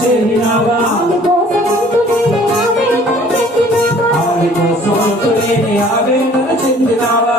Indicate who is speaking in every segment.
Speaker 1: చేరినావా? ఆడి కోసం ఆవేదన చెందినావా?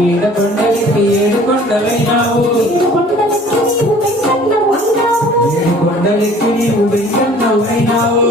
Speaker 1: వేద కొండలెత్తి ఏడు కొండలైనావు ఏడు కొండలెత్తి నీవు వెంకన్నవులైనావు